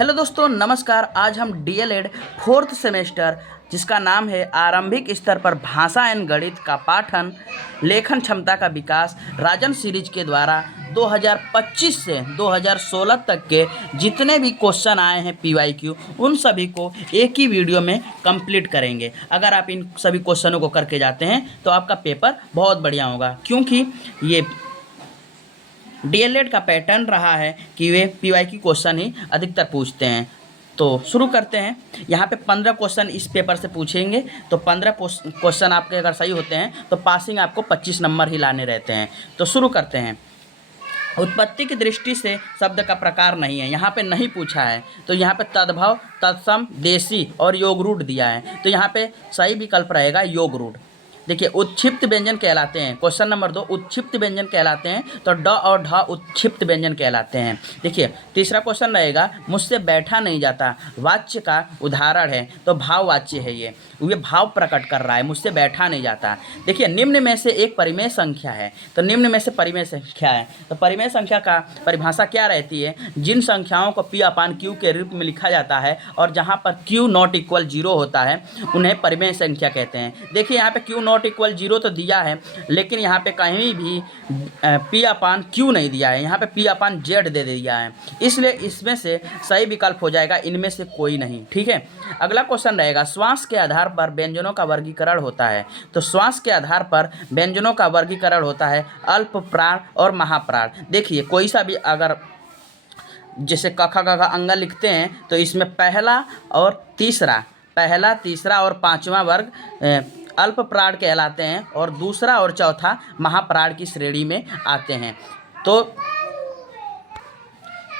Hello दोस्तों, नमस्कार। आज हम डीएलएड फोर्थ सेमेस्टर जिसका नाम है आरंभिक स्तर पर भाषा एवं गणित का पाठन लेखन क्षमता का विकास राजन सीरीज के द्वारा 2025 से 2016 तक के जितने भी क्वेश्चन आए हैं पीवाईक्यू उन सभी को एक ही वीडियो में कंप्लीट करेंगे। अगर आप इन सभी क्वेश्चनों को करके जाते हैं तो आपका पेपर बहुत बढ़िया होगा, क्योंकि ये डीएलएड का पैटर्न रहा है कि वे पीवाईक्यू क्वेश्चन ही अधिकतर पूछते हैं। तो शुरू करते हैं। यहाँ पे 15 क्वेश्चन इस पेपर से पूछेंगे, तो 15 क्वेश्चन आपके अगर सही होते हैं तो पासिंग आपको 25 नंबर ही लाने रहते हैं। तो शुरू करते हैं। उत्पत्ति की दृष्टि से शब्द का प्रकार नहीं है, यहाँ पे नहीं पूछा है। तो यहाँ पे तद्भव, तत्सम, देशी और योग रूढ़ दिया है, तो यहाँ पे सही विकल्प रहेगा योग रूढ़। देखिए, उत्क्षिप्त व्यंजन कहलाते हैं। क्वेश्चन नंबर 2, उत्क्षिप्त व्यंजन कहलाते हैं, तो ड और ढ उत्क्षिप्त व्यंजन कहलाते हैं। देखिए, तीसरा क्वेश्चन रहेगा मुझसे बैठा नहीं जाता, वाच्य का उदाहरण है, तो भाववाच्य है। ये भाव प्रकट कर रहा है, मुझसे बैठा नहीं जाता। देखिए, निम्न में से एक परिमेय संख्या है, तो निम्न में से परिमेय संख्या है, तो परिमेय संख्या का परिभाषा क्या रहती है? जिन संख्याओं को P/Q के रूप में लिखा जाता है और जहाँ पर Q ≠ 0 होता है उन्हें परिमेय संख्या कहते हैं। देखिए, यहाँ पे Q ≠ 0 तो दिया है, लेकिन यहाँ पे कहीं भी P/Q नहीं दिया है, यहाँ पे P/Z दे दिया है, इसलिए इसमें से सही विकल्प हो जाएगा इनमें से कोई नहीं। ठीक है, अगला क्वेश्चन रहेगा श्वास के आधार पर व्यंजनों का वर्गीकरण होता है। तो श्वास के आधार पर व्यंजनों का वर्गीकरण होता है अल्प प्राण और महाप्राण। देखिए, कोई सा भी अगर जैसे क ख ग घ अंग लिखते हैं तो इसमें पहला, तीसरा और पांचवा वर्ग अल्प प्राण कहलाते हैं और दूसरा और चौथा महाप्राण की श्रेणी में आते हैं। तो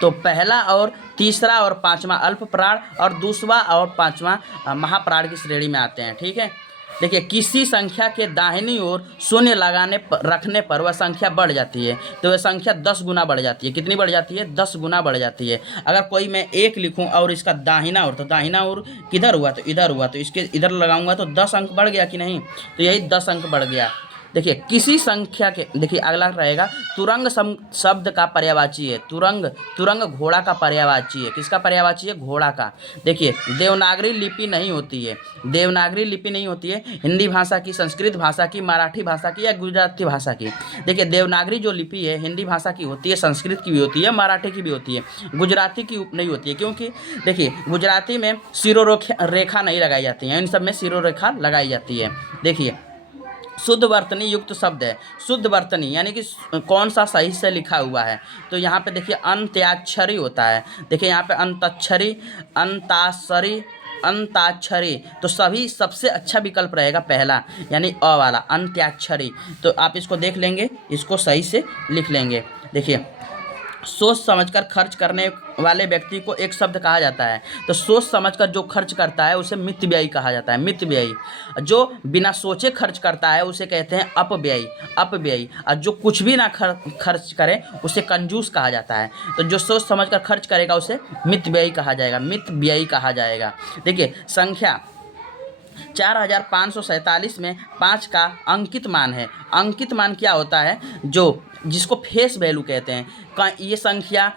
पहला और तीसरा और पांचवा अल्प प्राण और दूसरा और पांचवा महाप्राण की श्रेणी में आते हैं। ठीक है, देखिए, किसी संख्या के दाहिनी ओर शून्य रखने पर वह संख्या बढ़ जाती है, तो वह संख्या 10 गुना बढ़ जाती है। कितनी बढ़ जाती है? 10 गुना बढ़ जाती है। अगर कोई मैं 1 लिखूं और इसका दाहिना ओर, तो दाहिना ओर किधर हुआ? तो इधर हुआ, तो इसके इधर लगाऊंगा तो 10 अंक बढ़ गया कि नहीं? तो यही 10 अंक बढ़ गया। देखिए, किसी संख्या के, देखिए अगला रहेगा तुरंग शब्द का पर्यायवाची है। तुरंग घोड़ा का पर्यायवाची है। किसका पर्यायवाची है? घोड़ा का। देखिए, देवनागरी लिपि नहीं होती है, हिंदी भाषा की, संस्कृत भाषा की, मराठी भाषा की या गुजराती भाषा की। देखिए, देवनागरी जो लिपि है हिंदी भाषा की होती है, संस्कृत की भी होती है, मराठी की भी होती है, गुजराती की नहीं होती है, क्योंकि देखिए गुजराती में रेखा नहीं लगाई जाती है, इन सब में रेखा लगाई जाती है। देखिए, शुद्ध वर्तनी युक्त शब्द है। शुद्ध वर्तनी यानी कि कौन सा सही से लिखा हुआ है? तो यहाँ पे देखिए अंत्याक्षरी होता है। देखिए, यहाँ पे अंताक्षरी, अंताक्षरी, तो सभी सबसे अच्छा विकल्प रहेगा पहला, यानी अ वाला अंत्याक्षरी। तो आप इसको देख लेंगे, इसको सही से लिख लेंगे। देखिए, सोच समझकर खर्च करने वाले व्यक्ति को एक शब्द कहा जाता है। तो सोच समझकर जो खर्च करता है उसे मितव्ययी कहा जाता है, मितव्ययी। जो बिना सोचे खर्च करता है उसे कहते हैं अपव्ययी। और जो कुछ भी ना खर्च करे उसे कंजूस कहा जाता है। तो जो सोच समझकर खर्च करेगा उसे मितव्ययी कहा जाएगा। देखिए, संख्या 4547 में 5 का अंकित मान है। अंकित मान क्या होता है? जिसको फेस वैल्यू कहते हैं। ये संख्या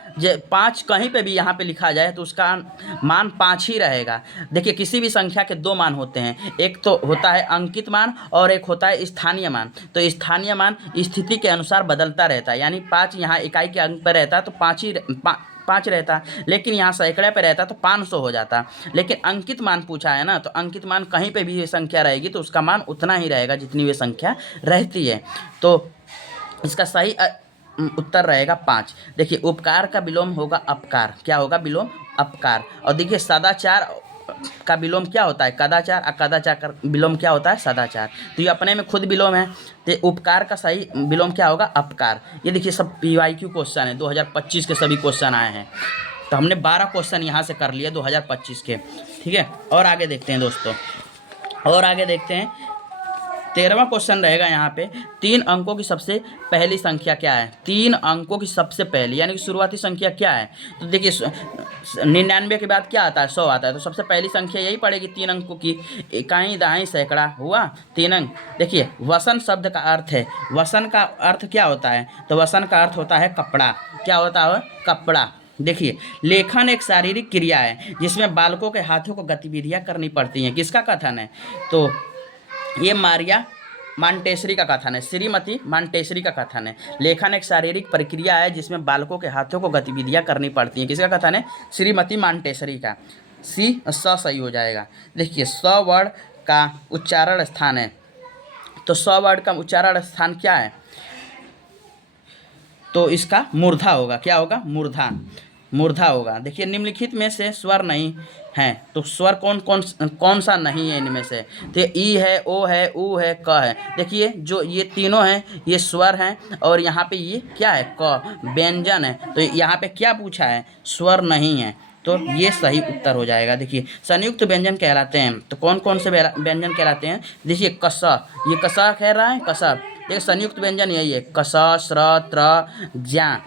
5 कहीं पे भी यहाँ पे लिखा जाए तो उसका मान 5 ही रहेगा। देखिए, किसी भी संख्या के 2 मान होते हैं, एक तो होता है अंकित मान और एक होता है स्थानीय मान। तो स्थानीय मान स्थिति के अनुसार बदलता रहता है, यानी 5 यहाँ इकाई के अंक पर रहता है तो 5 रहता, लेकिन यहाँ सैकड़े पे रहता तो 500 हो जाता। लेकिन अंकित मान पूछा है ना, तो अंकित मान कहीं पे भी ये संख्या रहेगी तो उसका मान उतना ही रहेगा जितनी वे संख्या रहती है। तो इसका सही उत्तर रहेगा 5। देखिए, उपकार का विलोम होगा अपकार। क्या होगा? विलोम अपकार। और देखिए, सदाचार का विलोम क्या होता है? कदाचार। और कदाचार का विलोम क्या होता है? सदाचार। तो ये अपने में खुद विलोम है, तो उपकार का सही विलोम क्या होगा? अपकार। ये देखिए, सब पीवाईक्यू क्वेश्चन है, 2025 के सभी क्वेश्चन आए हैं। तो हमने 12 क्वेश्चन यहाँ से कर लिए 2025 के। ठीक है, और आगे देखते हैं दोस्तों, 13वां क्वेश्चन रहेगा यहाँ पे, 3 अंकों की सबसे पहली संख्या क्या है? 3 अंकों की सबसे पहली यानी कि शुरुआती संख्या क्या है? तो देखिए, 99 के बाद क्या आता है? 100 आता है। तो सबसे पहली संख्या यही पड़ेगी 3 अंकों की। इकाई, दहाई, सैकड़ा हुआ 3 अंक। देखिए, वसन शब्द का अर्थ है, वसन का अर्थ क्या होता है? तो वसन का अर्थ होता है कपड़ा। क्या होता है? कपड़ा। देखिए, लेखन एक शारीरिक क्रिया है जिसमें बालकों के हाथों को गतिविधियां करनी पड़ती हैं। किसका कथन है? तो ये मारिया मांटेसरी का कथन है, श्रीमती मांटेसरी का कथन है। लेखन एक शारीरिक प्रक्रिया है जिसमें बालकों के हाथों को गतिविधियां करनी पड़ती हैं। किसका कथन है? श्रीमती मांटेसरी का। स सही हो जाएगा। देखिए, स वर्ड का उच्चारण स्थान है, तो स वर्ड का उच्चारण स्थान क्या है? तो इसका मूर्धा होगा। क्या होगा? मूर्धा, मूर्धा होगा। देखिए, निम्नलिखित में से स्वर नहीं है, तो स्वर कौन सा नहीं है इनमें से? तो ई है, ओ है, ऊ है, क है। देखिए, जो ये तीनों हैं ये स्वर हैं, और यहाँ पे ये क्या है? क, व्यंजन है। तो यहाँ पे क्या पूछा है? स्वर नहीं है, तो ये सही उत्तर हो जाएगा। देखिए, संयुक्त व्यंजन कहलाते हैं, तो कौन कौन से व्यंजन कहलाते हैं? देखिए, कस, ये कसा कह रहा है, कसा। देखिए, संयुक्त व्यंजन यही है, कस, स्र, त्र, ज्ञा,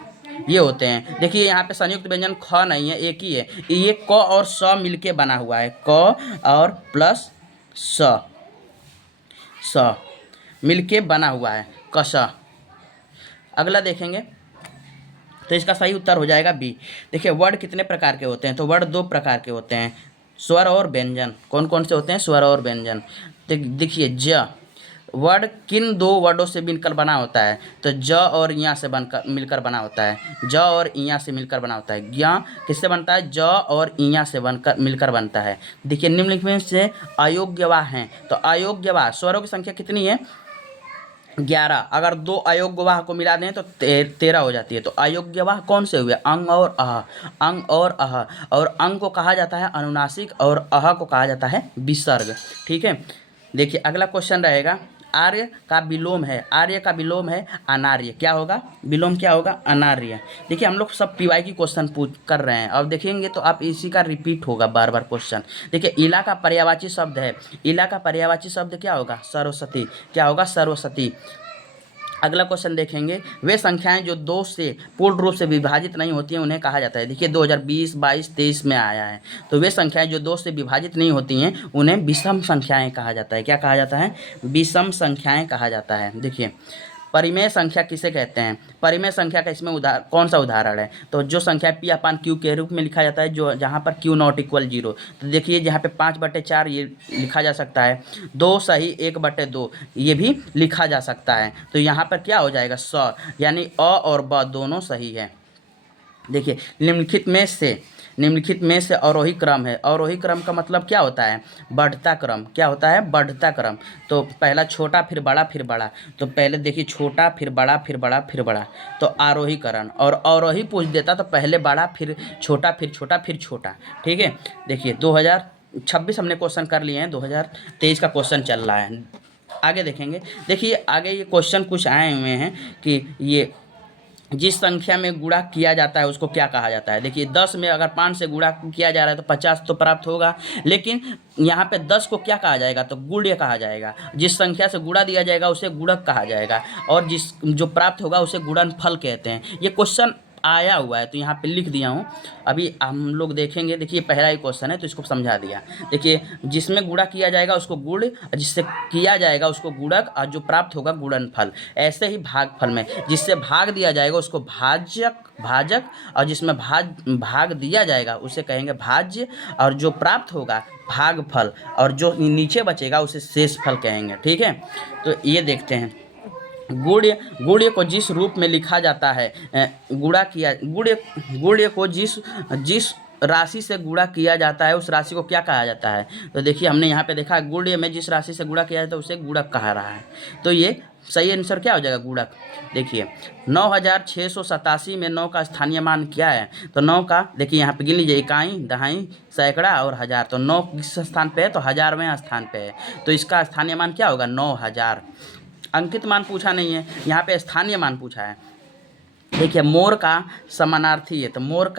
ये होते हैं। देखिए, यहाँ पे संयुक्त व्यंजन ख नहीं है, एक ही है। ये क और स मिलके बना हुआ है, क और प्लस स, स मिलके बना हुआ है, कस। अगला देखेंगे तो इसका सही उत्तर हो जाएगा बी। देखिए, वर्ड कितने प्रकार के होते हैं? तो वर्ड दो प्रकार के होते हैं, स्वर और व्यंजन। कौन कौन से होते हैं? स्वर और व्यंजन। देखिए, ज वर्ड किन दो वर्डों से मिलकर बना होता है? तो ज और इया से बनकर मिलकर बना होता है, ज और इया से मिलकर बना होता है। ज्ञ किससे बनता है? ज और इया से बनकर मिलकर बनता है। देखिए, निम्नलिखित में से अयोग्यवाह हैं, तो अयोग्यवाह स्वरों की संख्या कितनी है? 11। अगर दो अयोग्यवाह को मिला दें तो 13 हो जाती है। तो अयोग्यवाह कौन से हुए? अंग और अह, अंग और अह। और अंग को कहा जाता है अनुनासिक, और अह को कहा जाता है विसर्ग। ठीक है। देखिए, अगला क्वेश्चन रहेगा, आर्य का विलोम है, आर्य का विलोम है अनार्य। क्या होगा? विलोम क्या होगा? अनार्य। देखिए, हम लोग सब पीवाई की क्वेश्चन पूछ कर रहे हैं, अब देखेंगे तो आप इसी का रिपीट होगा बार बार क्वेश्चन। देखिए, इला का पर्यायवाची शब्द है, इला का पर्यायवाची शब्द क्या होगा? सरस्वती। क्या होगा? सरस्वती। अगला क्वेश्चन देखेंगे, वे संख्याएं जो 2 से पूर्ण रूप से विभाजित नहीं होती हैं उन्हें कहा जाता है। देखिए, 2020, 22, 23 में आया है, तो वे संख्याएं जो 2 से विभाजित नहीं होती हैं उन्हें विषम संख्याएं कहा जाता है। क्या कहा जाता है? विषम संख्याएं कहा जाता है। देखिए, परिमेय संख्या किसे कहते हैं? परिमेय संख्या का इसमें कौन सा उदाहरण है? तो जो संख्या पी अपान क्यू के रूप में लिखा जाता है, जो जहाँ पर क्यू नॉट इक्वल 0। तो देखिए, जहाँ पे 5/4 ये लिखा जा सकता है, 2 सही 1/2 ये भी लिखा जा सकता है। तो यहाँ पर क्या हो जाएगा? 100, यानी अ और ब दोनों सही है। देखिए, निम्नलिखित में से अवरोही क्रम है। अवरोही क्रम का मतलब क्या होता है? बढ़ता क्रम। क्या होता है? बढ़ता क्रम। तो पहला छोटा, फिर बड़ा, फिर बड़ा। तो पहले देखिए, छोटा, फिर बड़ा, फिर बड़ा, फिर बड़ा, तो आरोहीकरण। और अवरोही पूछ देता तो पहले बड़ा, फिर छोटा, फिर छोटा, फिर छोटा। ठीक है। देखिए, 2026 हमने क्वेश्चन कर लिए हैं, 2023 का क्वेश्चन चल रहा है। आगे देखेंगे। देखिए, आगे ये क्वेश्चन कुछ आए हुए हैं कि ये जिस संख्या में गुणा किया जाता है उसको क्या कहा जाता है? देखिए, 10 में अगर 5 से गुणा किया जा रहा है तो 50 तो प्राप्त होगा, लेकिन यहाँ पे 10 को क्या कहा जाएगा? तो गुण्य कहा जाएगा। जिस संख्या से गुणा दिया जाएगा उसे गुणक कहा जाएगा, और जिस जो प्राप्त होगा उसे गुणनफल कहते हैं। ये क्वेश्चन आया हुआ है, तो यहाँ पे लिख दिया हूँ। अभी हम लोग देखेंगे। देखिए, पहला ही क्वेश्चन है तो इसको समझा दिया। देखिए, जिसमें गुणा किया जाएगा उसको गुण, जिससे किया जाएगा उसको गुणक, और जो प्राप्त होगा गुणनफल। ऐसे ही भागफल में जिससे भाग दिया जाएगा उसको भाजक, और जिसमें भाग दिया जाएगा उसे कहेंगे भाज्य, और जो प्राप्त होगा भागफल, और जो नीचे बचेगा उसे शेषफल कहेंगे। ठीक है। तो ये देखते हैं, गुण्य को जिस रूप में लिखा जाता है, गुण्य को जिस राशि से गुणा किया जाता है उस राशि को क्या कहा जाता है? तो देखिए, हमने यहाँ पे देखा, गुण्य में जिस राशि से गुणा किया जाता है उसे गुणक कहा रहा है। तो ये सही आंसर क्या हो जाएगा? गुणक। देखिए, 9687 में 9 का स्थानीय मान क्या है? तो 9 का देखिए यहाँ पे गिन लीजिए, इकाई, दहाई, सैकड़ा और हजार। तो 9 किस स्थान पे है? तो 1000वें स्थान पे है। तो इसका स्थानीय मान क्या होगा? 9000। अंकित मान पूछा नहीं है, यहाँ पे स्थानीय मान पूछा है। देखिए, मोर का समानार्थी है, तो मोर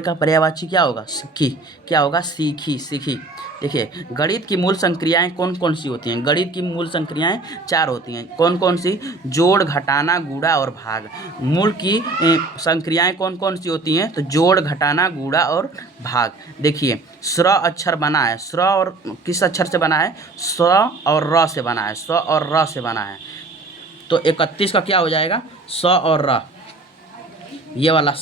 का पर्यायवाची क्या होगा? सीखी। क्या होगा? सीखी, सीखी। देखिए, गणित की मूल संक्रियाएं कौन कौन सी होती हैं? गणित की मूल संक्रियाएं 4 होती हैं। कौन कौन सी? जोड़, घटाना, गुणा और भाग। मूल की संक्रियाएं कौन कौन सी होती हैं? तो जोड़, घटाना, गुणा और भाग। देखिए, स्र अक्षर बना है, स्र और किस अक्षर से बना है? स और र से बना है, स और र से बना है। तो 31 का क्या हो जाएगा? स और र, ये वाला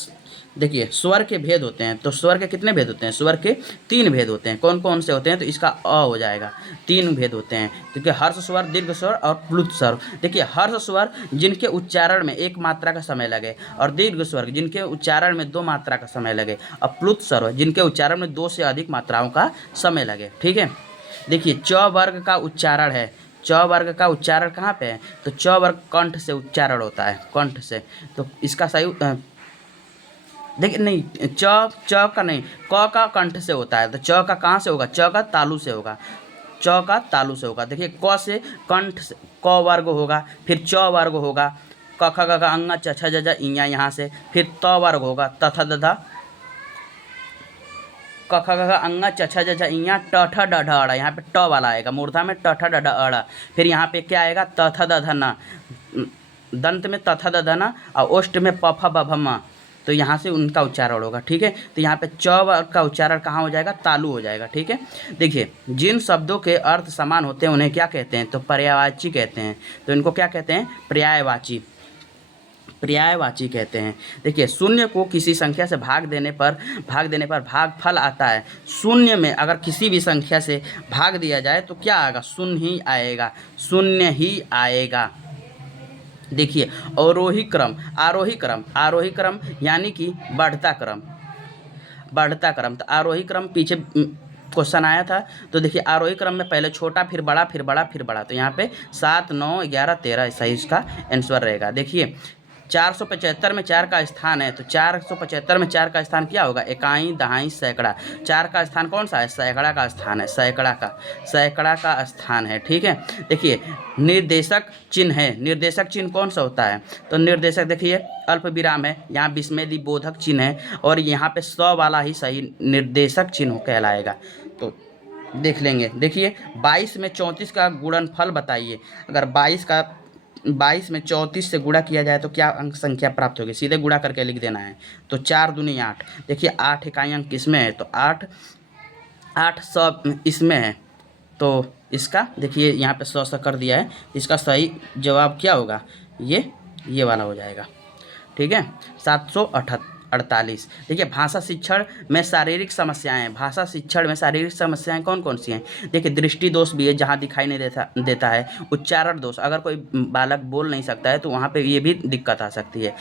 देखिए स्वर के भेद होते हैं, तो स्वर के कितने भेद होते हैं? स्वर के 3 भेद होते हैं। कौन कौन से होते हैं? तो इसका अ हो जाएगा। 3 भेद होते हैं। देखिए हर्ष स्वर, दीर्घ स्वर और प्लुत स्वर। देखिए हर्ष स्वर जिनके उच्चारण में 1 मात्रा का समय लगे, और दीर्घ स्वर जिनके उच्चारण में 2 मात्रा का समय लगे, और प्लुत स्वर जिनके उच्चारण में 2 से अधिक मात्राओं का समय लगे। ठीक है। देखिए च वर्ग का उच्चारण है, च वर्ग का उच्चारण कहाँ पे है? तो च वर्ग कंठ से उच्चारण होता है, कंठ से। तो इसका सही देखिए नहीं, च च का नहीं, क का कंठ से होता है। तो च का कहाँ से होगा? च का तालु से होगा, च का तालु से होगा। देखिए क से कंठ से क वर्ग होगा, फिर च वर्ग होगा, क ख ग घ अंग च छ ज झ इया यहाँ से, फिर त वर्ग होगा, त थ द ध क ख ग घ अंग च छ ज झ इया, ट ठ ड ढ अ, यहाँ पे ट वाला आएगा मूर्धा में, ट ठ ड ढ अ। फिर यहाँ पे क्या आएगा? त थ द ध न, दंत में त थ द ध न, और ओष्ठ में प फ ब भ म। तो यहाँ से उनका उच्चारण होगा। ठीक है। तो यहाँ पे च का उच्चारण कहाँ हो जाएगा? तालु हो जाएगा। ठीक है। देखिए जिन शब्दों के अर्थ समान होते हैं उन्हें क्या कहते हैं? तो पर्यायवाची कहते हैं। तो इनको क्या कहते हैं? पर्यायवाची, पर्यायवाची कहते हैं। देखिए शून्य को किसी संख्या से भाग देने पर भागफल आता है। शून्य में अगर किसी भी संख्या से भाग दिया जाए तो क्या आएगा? शून्य ही आएगा, शून्य ही आएगा। देखिए अवरोही क्रम, आरोही क्रम यानी कि बढ़ता क्रम, बढ़ता क्रम। तो आरोही क्रम पीछे क्वेश्चन आया था। तो देखिए आरोही क्रम में पहले छोटा, फिर बड़ा, फिर बड़ा, फिर बड़ा। तो यहाँ पे 7, 9, 11, 13 सही इसका आंसर रहेगा। देखिए 475 में 4 का स्थान है, तो 475 में 4 का स्थान क्या होगा? इकाई, दहाई, सैकड़ा। 4 का स्थान कौन सा है? सैकड़ा का स्थान है, सैकड़ा का स्थान है। ठीक है। देखिए निर्देशक चिन्ह है, निर्देशक चिन्ह कौन सा होता है? तो निर्देशक देखिए अल्प विराम है, यहाँ विस्मयदी बोधक चिन्ह है, और यहाँ पे स वाला ही सही निर्देशक चिन्ह कहलाएगा। तो देख लेंगे। देखिए 22 में 34 का गुणनफल बताइए। अगर 22 में 34 से गुणा किया जाए तो क्या अंक संख्या प्राप्त होगी? सीधे गुणा करके लिख देना है। तो 4 दूनी 8। देखिए 8 इकाई अंक किसमें है? तो 8 100 इसमें है। तो इसका देखिए यहाँ पे 100 कर दिया है, इसका सही जवाब क्या होगा? ये वाला हो जाएगा। ठीक है। 748। देखिए भाषा शिक्षण में शारीरिक समस्याएं, भाषा शिक्षण में शारीरिक समस्याएं कौन कौन सी हैं? देखिए दृष्टि दोष भी है, जहाँ दिखाई नहीं देता है। उच्चारण दोष, अगर कोई बालक बोल नहीं सकता है तो वहाँ पे ये भी दिक्कत आ सकती है।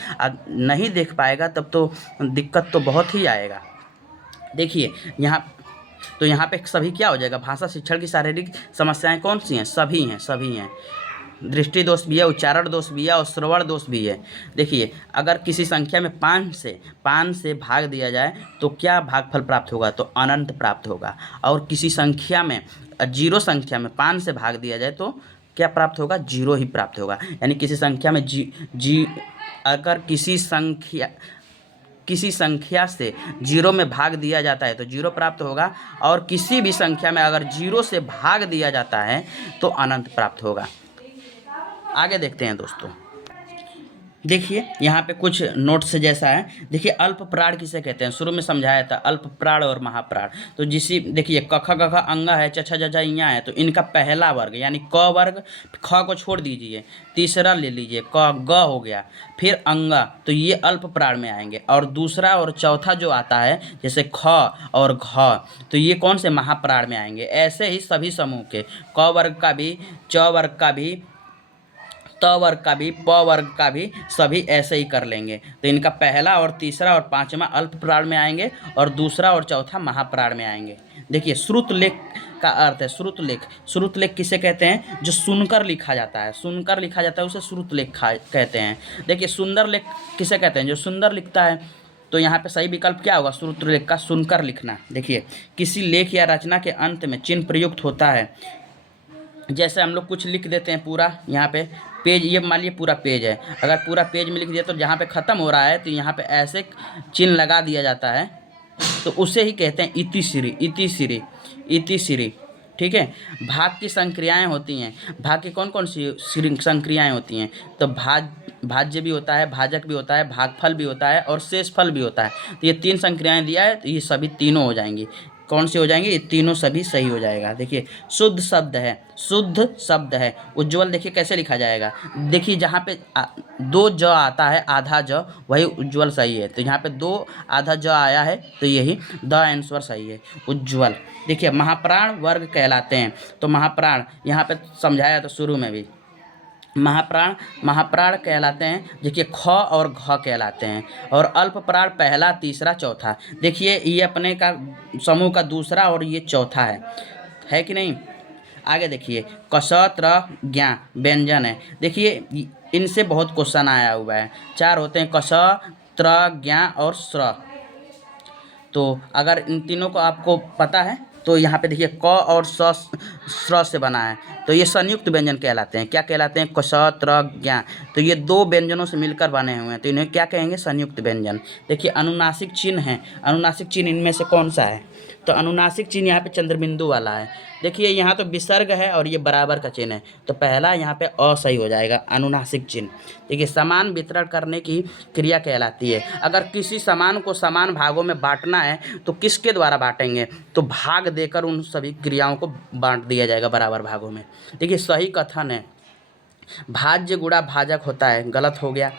नहीं देख पाएगा तब तो दिक्कत तो बहुत ही आएगा। देखिए यहाँ पे सभी क्या हो जाएगा? भाषा शिक्षण की शारीरिक समस्याएं कौन सी हैं? सभी हैं। दृष्टि दोष भी है, उच्चारण दोष भी है, और श्रवण दोष भी है। देखिए अगर किसी संख्या में 5 से भाग दिया जाए तो क्या भागफल प्राप्त होगा? तो अनंत प्राप्त होगा। और किसी संख्या में 0 संख्या में 5 से भाग दिया जाए तो क्या प्राप्त होगा? 0 ही प्राप्त होगा। यानी किसी संख्या में अगर किसी संख्या से 0 में भाग दिया जाता है तो 0 प्राप्त होगा, और किसी भी संख्या में अगर 0 से भाग दिया जाता है तो अनंत प्राप्त होगा। आगे देखते हैं दोस्तों। देखिए यहाँ पे कुछ नोट्स जैसा है। देखिए अल्प प्राण किसे कहते हैं? शुरू में समझाया था अल्प प्राण और महाप्राण। तो देखिए क ख ग घ अंगा है, च छ ज झ इया है, तो इनका पहला वर्ग यानी क वर्ग, ख को छोड़ दीजिए, तीसरा ले लीजिए, क ग हो गया, फिर अंगा, तो ये अल्प प्राण में आएंगे। और दूसरा और चौथा जो आता है जैसे ख और घ, तो ये कौन से? महाप्राण में आएंगे। ऐसे ही सभी समूह के क वर्ग का भी, च वर्ग का भी, त वर्ग का भी, प वर्ग का भी, सभी ऐसे ही कर लेंगे। तो इनका पहला और तीसरा और पांचवा अल्प प्राण में आएंगे, और दूसरा और चौथा महाप्राण में आएंगे। देखिए श्रुत लेख का अर्थ है श्रुत लेख किसे कहते हैं? जो सुनकर लिखा जाता है, उसे श्रुत लेख कहते हैं। देखिए सुंदर लेख किसे कहते हैं? जो सुंदर लिखता है। तो यहाँ पे सही विकल्प क्या होगा? श्रुत लेख का सुनकर लिखना। देखिए किसी लेख या रचना के अंत में चिन्ह प्रयुक्त होता है। जैसे हम लोग कुछ लिख देते हैं पूरा, यहाँ पे पेज, ये मान लीजिए पूरा पेज है, अगर पूरा पेज में लिख दिया तो जहाँ पे ख़त्म हो रहा है तो यहाँ पे ऐसे चिन्ह लगा दिया जाता है, तो उसे ही कहते हैं इति श्री। ठीक है। भाग की संक्रियाएं होती हैं। भाग की कौन कौन सी संक्रियाएं होती हैं? तो भाज्य भी होता है, भाजक भी होता है, भागफल भी होता है, और शेषफल भी होता है। तो ये 3 संक्रियाएं दिया है, तो ये सभी तीनों हो जाएंगी। कौन से हो जाएंगे, ये तीनों सभी सही हो जाएगा। देखिए शुद्ध शब्द है, शुद्ध शब्द है। उज्ज्वल देखिए कैसे लिखा जाएगा, देखिए जहाँ पे दो ज आता है आधा ज, वही उज्ज्वल सही है। तो यहाँ पे दो आधा ज आया है तो यही द आंसर सही है, उज्ज्वल। देखिए महाप्राण वर्ग कहलाते हैं, तो महाप्राण यहाँ पे समझाया तो शुरू में भी, महाप्राण महाप्राण कहलाते हैं। देखिए ख और घ कहलाते हैं, और अल्प प्राण पहला, तीसरा, चौथा। देखिए ये अपने का समूह का दूसरा और ये चौथा है कि नहीं। आगे देखिए कस त्र ज्ञा व्यंजन है। देखिए इनसे बहुत क्वेश्चन आया हुआ है, चार होते हैं, कस त्र ज्ञा और स्र। तो अगर इन तीनों को आपको पता है तो यहाँ पे देखिए क और स्र से बना है, तो ये संयुक्त व्यंजन कहलाते हैं। क्या कहलाते हैं, कस त्र ज्ञा। तो ये दो व्यंजनों से मिलकर बने हुए हैं, तो इन्हें क्या कहेंगे, संयुक्त व्यंजन। देखिए अनुनासिक चिन्ह है, अनुनासिक चिन्ह इनमें से कौन सा है, तो अनुनासिक चिन्ह यहाँ पे चंद्रबिंदु वाला है। देखिए यहाँ तो विसर्ग है और ये बराबर का चिन्ह है, तो पहला यहाँ पे असही हो जाएगा, अनुनासिक चिन्ह। देखिए समान वितरण करने की क्रिया कहलाती है। अगर किसी सामान को समान भागों में बांटना है तो किसके द्वारा बांटेंगे, तो भाग देकर उन सभी क्रियाओं को बांट दिया जाएगा बराबर भागों में। देखिए सही कथन है, भाज्य गुणा भाजक होता है, गलत हो गया,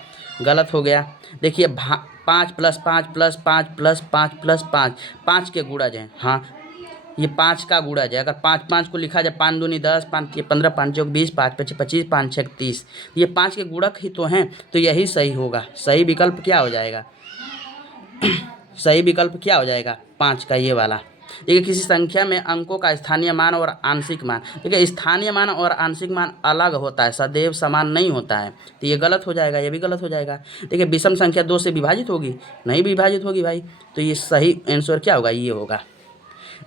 गलत हो गया। देखिए 5 + 5 + 5 + 5 + 5, 5 के गुणज हैं, हाँ ये 5 का गुणज है। अगर 5 5 को लिखा जाए, 5 दूनी 10, 5 तिया 15, 5 चौक 20, 5 पच्चीस 25, 5 छः 30, ये 5 के गुणक ही तो हैं, तो यही सही होगा। सही विकल्प क्या हो जाएगा, सही विकल्प क्या हो जाएगा, 5 का ये वाला। देखिए किसी संख्या में अंकों का स्थानीय मान और आंशिक मान, देखिए स्थानीय मान और आंशिक मान अलग होता है, सदैव समान नहीं होता है, तो ये गलत हो जाएगा, ये भी गलत हो जाएगा। देखिए विषम संख्या 2 से विभाजित होगी, नहीं विभाजित होगी भाई, तो ये सही आंसर क्या होगा, ये होगा।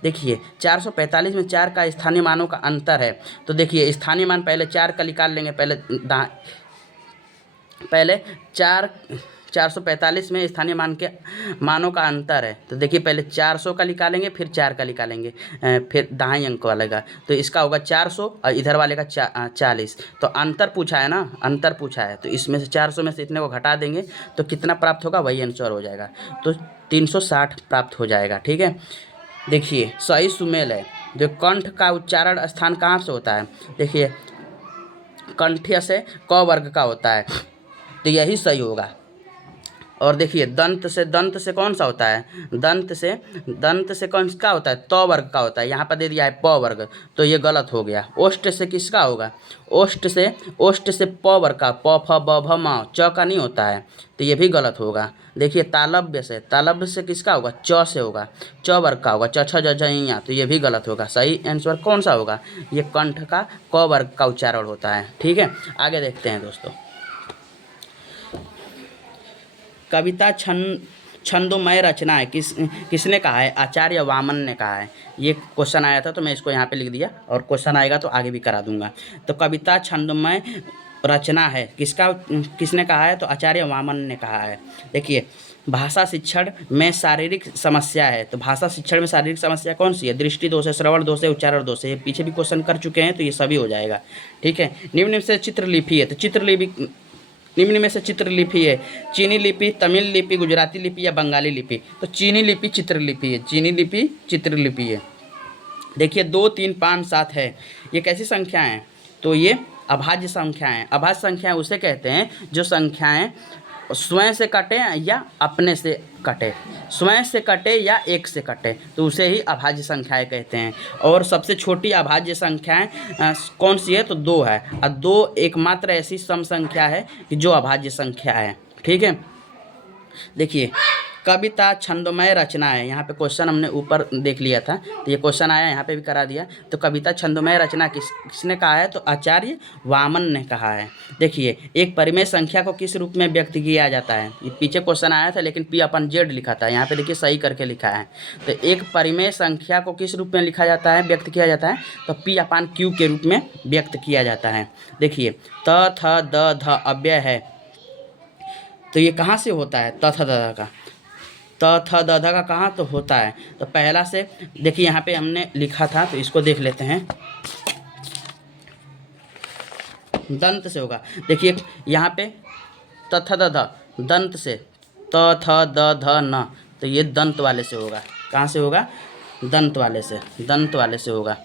देखिए 445 में 4 का स्थानीय मानों का अंतर है, तो देखिए स्थानीय मान पहले 4 का निकाल लेंगे, पहले 445 में स्थानीय मानों का अंतर है, तो देखिए पहले 400 का निकालेंगे, फिर 4 का निकालेंगे, फिर दहाई अंक वाले का, तो इसका होगा 400 और इधर वाले का 40। तो अंतर पूछा है ना, अंतर पूछा है, तो इसमें से 400 में से इतने को घटा देंगे तो कितना प्राप्त होगा, वही आंसर हो जाएगा, तो 360 प्राप्त हो जाएगा। ठीक है, देखिए सही सुमेल है। जो कंठ का उच्चारण स्थान कहाँ से होता है, देखिए कंठ्य से क वर्ग का होता है, तो यही सही होगा। और देखिए दंत से कौन सा होता है, दंत से कौन का होता है, त वर्ग का होता है, यहाँ पर दे दिया है प वर्ग, तो ये गलत हो गया। ओष्ठ से किसका होगा, ओष्ठ से प वर्ग का, प फ ब भ म, च का नहीं होता है, तो ये भी गलत होगा। देखिए तालव्य से किसका होगा, च से होगा, च वर्ग का होगा, च छ ज झ ञ, तो ये भी गलत होगा। सही आंसर कौन सा होगा, ये कंठ का क वर्ग का उच्चारण होता है। ठीक है, आगे देखते हैं दोस्तों। कविता छंदोमय रचना है, किसने कहा है, आचार्य वामन ने कहा है। ये क्वेश्चन आया था तो मैं इसको यहाँ पे लिख दिया, और क्वेश्चन आएगा तो आगे भी करा दूंगा। तो कविता छंदोमय रचना है, किसने कहा है, तो आचार्य वामन ने कहा है। देखिए भाषा शिक्षण में शारीरिक समस्या है, तो भाषा शिक्षण में शारीरिक समस्या कौन सी है, दृष्टि दोष है, श्रवण दोष है, उच्चारण दोष है। ये पीछे भी क्वेश्चन कर चुके हैं, तो ये सभी हो जाएगा। ठीक है, निम्न से चित्रलिपि है, तो निम्न में से चित्रलिपि है, चीनी लिपि, तमिल लिपि, गुजराती लिपि या बंगाली लिपि, तो चीनी लिपि चित्रलिपि है, चीनी लिपि चित्रलिपि है। देखिए 2 3 5 7 है, ये कैसी संख्या है, तो ये अभाज्य संख्या है। अभाज्य संख्या उसे कहते हैं जो संख्याएं स्वयं से कटे या अपने से कटे, स्वयं से कटे या एक से कटे, तो उसे ही अभाज्य संख्याएं कहते हैं। और सबसे छोटी अभाज्य संख्याएं कौन सी है, तो 2 है, और 2 एकमात्र ऐसी सम संख्या है कि जो अभाज्य संख्या है। ठीक है, देखिए कविता छंदोमय रचना है, यहाँ पे क्वेश्चन हमने ऊपर देख लिया था, तो ये क्वेश्चन आया यहाँ पे भी करा दिया। तो कविता छंदोमय रचना किसने कहा है, तो आचार्य वामन ने कहा है। देखिए एक परिमेय संख्या को किस रूप में व्यक्त किया जाता है, ये पीछे क्वेश्चन आया था लेकिन P/Z लिखा था, यहाँ पे देखिए सही करके लिखा है। तो एक परिमेय संख्या को किस रूप में लिखा जाता है, व्यक्त किया जाता है, तो P/Q के रूप में व्यक्त किया जाता है। देखिए त थ द ध अव्यय है, तो ये कहाँ से होता है, त थ द का, त थ द ध का कहाँ तो होता है, तो पहला से देखिए यहाँ पे हमने लिखा था, तो इसको देख लेते हैं, दंत से होगा। देखिए यहाँ पे त थ द ध दंत से, त थ द ध न, तो ये दंत वाले से होगा, कहाँ से होगा, दंत वाले से होगा।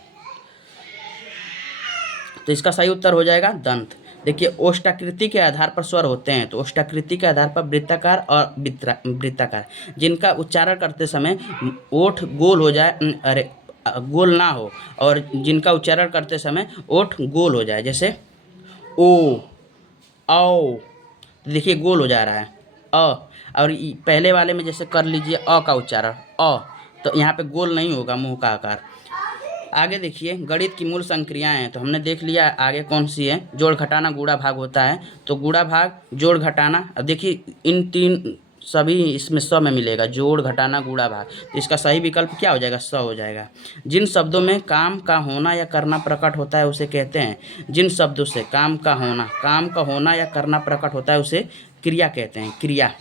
तो इसका सही उत्तर हो जाएगा दंत। देखिए ओष्ठाकृति के आधार पर स्वर होते हैं, तो ओष्ठाकृति के आधार पर वृत्ताकार और वृत्ताकार, जिनका उच्चारण करते समय ओठ गोल हो जाए, गोल ना हो, और जिनका उच्चारण करते समय ओठ गोल हो जाए, जैसे ओ, औ, तो देखिए गोल हो जा रहा है अ। और पहले वाले में जैसे कर लीजिए अ का उच्चारण अ, तो यहाँ पे गोल नहीं होगा मुंह का आकार। आगे देखिए गणित की मूल संक्रियाएं हैं, तो हमने देख लिया आगे कौन सी है, जोड़ घटाना गुणा भाग होता है, तो गुणा भाग जोड़ घटाना। अब देखिए इन तीन सभी इसमें स में मिलेगा, जोड़ घटाना गुणा भाग, तो इसका सही विकल्प क्या हो जाएगा, स हो जाएगा। जिन शब्दों में काम का होना या करना प्रकट होता है उसे कहते हैं, जिन शब्दों से काम का होना या करना प्रकट होता है उसे क्रिया कहते हैं, क्रिया।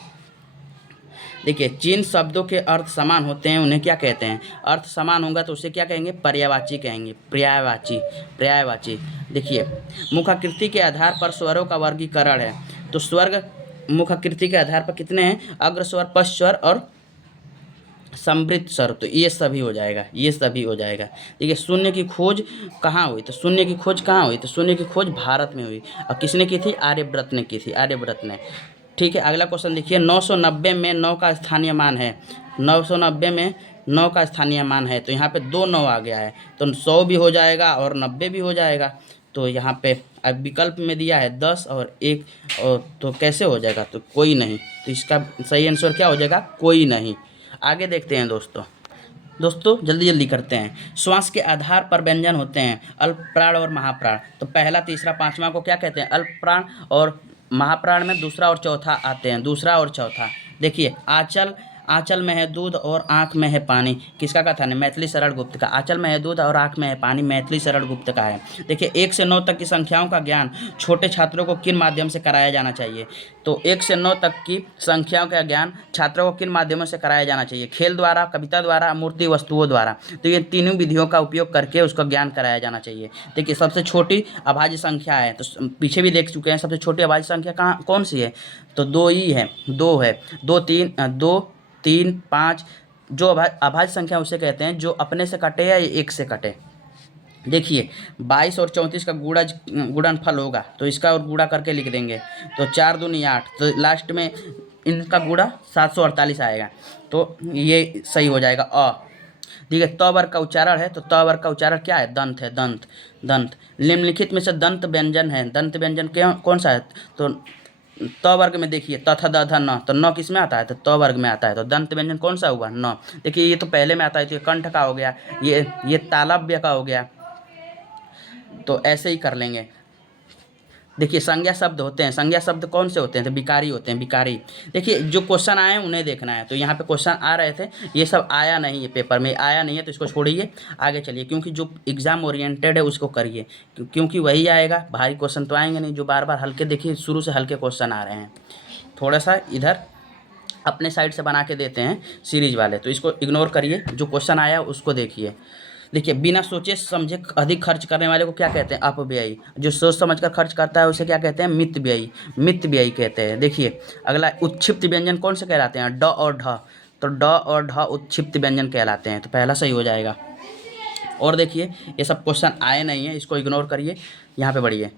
देखिए जिन शब्दों के अर्थ समान होते हैं उन्हें क्या कहते हैं, अर्थ समान होगा तो उसे क्या कहेंगे, पर्यायवाची कहेंगे, पर्यायवाची। देखिए मुखाकृति के आधार पर स्वरों का वर्गीकरण है, तो स्वर्ग मुखाकृति के आधार पर कितने हैं, अग्र स्वर, पश्च स्वर और समृद्ध स्वर, तो ये सभी हो जाएगा, ये सभी हो जाएगा। देखिए शून्य की खोज कहाँ हुई, तो शून्य की खोज कहाँ हुई, तो शून्य की खोज भारत में हुई, और किसने की थी, आर्यभट्ट ने की थी, आर्यभट्ट ने। ठीक है अगला क्वेश्चन देखिए, 990 में 9 का स्थानीय मान है, 990 में 9 का स्थानीय मान है, तो यहाँ पे 2 9 आ गया है, तो 100 भी हो जाएगा और 90 भी हो जाएगा। तो यहाँ पे अब विकल्प में दिया है 10 और 1, और तो कैसे हो जाएगा, तो कोई नहीं, तो इसका सही आंसर क्या हो जाएगा, कोई नहीं। आगे देखते हैं दोस्तों जल्दी जल्दी करते हैं। श्वास के आधार पर व्यंजन होते हैं अल्प प्राण और महाप्राण, तो पहला तीसरा पांचवा को क्या कहते हैं, अल्प प्राण, और महाप्राण में दूसरा और चौथा आते हैं, दूसरा और चौथा। देखिए आंचल में है दूध और आँख में है पानी, किसका कथन है, मैथिली शरण गुप्त का। आंचल में है दूध और आँख में है पानी मैथिली शरण गुप्त का है। देखिए 1 से 9 तक की संख्याओं का ज्ञान छोटे छात्रों को किन माध्यम से कराया जाना चाहिए, तो 1 से 9 तक की संख्याओं का ज्ञान छात्रों को किन माध्यमों से कराया जाना चाहिए, खेल द्वारा, कविता द्वारा, मूर्ति वस्तुओं द्वारा, तो ये तीनों विधियों का उपयोग करके उसका ज्ञान कराया जाना चाहिए। देखिए सबसे छोटी अभाज्य संख्या है, तो पीछे भी देख चुके हैं, सबसे छोटी अभाज्य संख्या कहाँ कौन सी है, तो 2 ही है, 2 है, 2 3 5, जो अभाज्य संख्या उसे कहते हैं जो अपने से कटे या एक से कटे। देखिए 22 और 34 का गुणनफल होगा, तो इसका और गुणा करके लिख देंगे, तो 4 दूनी 8, तो लास्ट में इनका गुणा 748 आएगा, तो ये सही हो जाएगा अ। ठीक है त वर्ग का उच्चारण है, तो त वर्ग का उच्चारण क्या है, दंत है, दंत। निम्नलिखित में से दंत व्यंजन है, दंत व्यंजन कौन सा है, तो त वर्ग में देखिए त थ द ध न, तो न किस में आता है, तो त वर्ग में आता है, तो दंत व्यंजन कौन सा हुआ, न। देखिए ये तो पहले में आता है, तो ये कंठ का हो गया, ये तालव्य का हो गया, तो ऐसे ही कर लेंगे। देखिए संज्ञा शब्द होते हैं, संज्ञा शब्द कौन से होते हैं, तो विकारी होते हैं, विकारी। देखिए जो क्वेश्चन आए हैं उन्हें देखना है, तो यहाँ पे क्वेश्चन आ रहे थे, ये सब आया नहीं है, पेपर में आया नहीं है, तो इसको छोड़िए, आगे चलिए, क्योंकि जो एग्जाम ओरिएंटेड है उसको करिए, क्योंकि वही आएगा, भारी क्वेश्चन तो आएंगे नहीं, जो बार बार हल्के, देखिए शुरू से हल्के क्वेश्चन आ रहे हैं। थोड़ा सा इधर अपने साइड से बना के देते हैं सीरीज वाले, तो इसको इग्नोर करिए, जो क्वेश्चन आया उसको देखिए। देखिए बिना सोचे समझे अधिक खर्च करने वाले को क्या कहते हैं, अपव्ययी। जो सोच समझकर खर्च करता है उसे क्या कहते हैं, मितव्ययी, मितव्ययी कहते हैं। देखिए अगला उत्क्षिप्त व्यंजन कौन से कहलाते हैं, ड और ढ, तो ड और ढ उत्क्षिप्त व्यंजन कहलाते हैं, तो पहला सही हो जाएगा। और देखिए ये सब क्वेश्चन आए नहीं है, इसको इग्नोर करिए, यहाँ पे बढ़िए।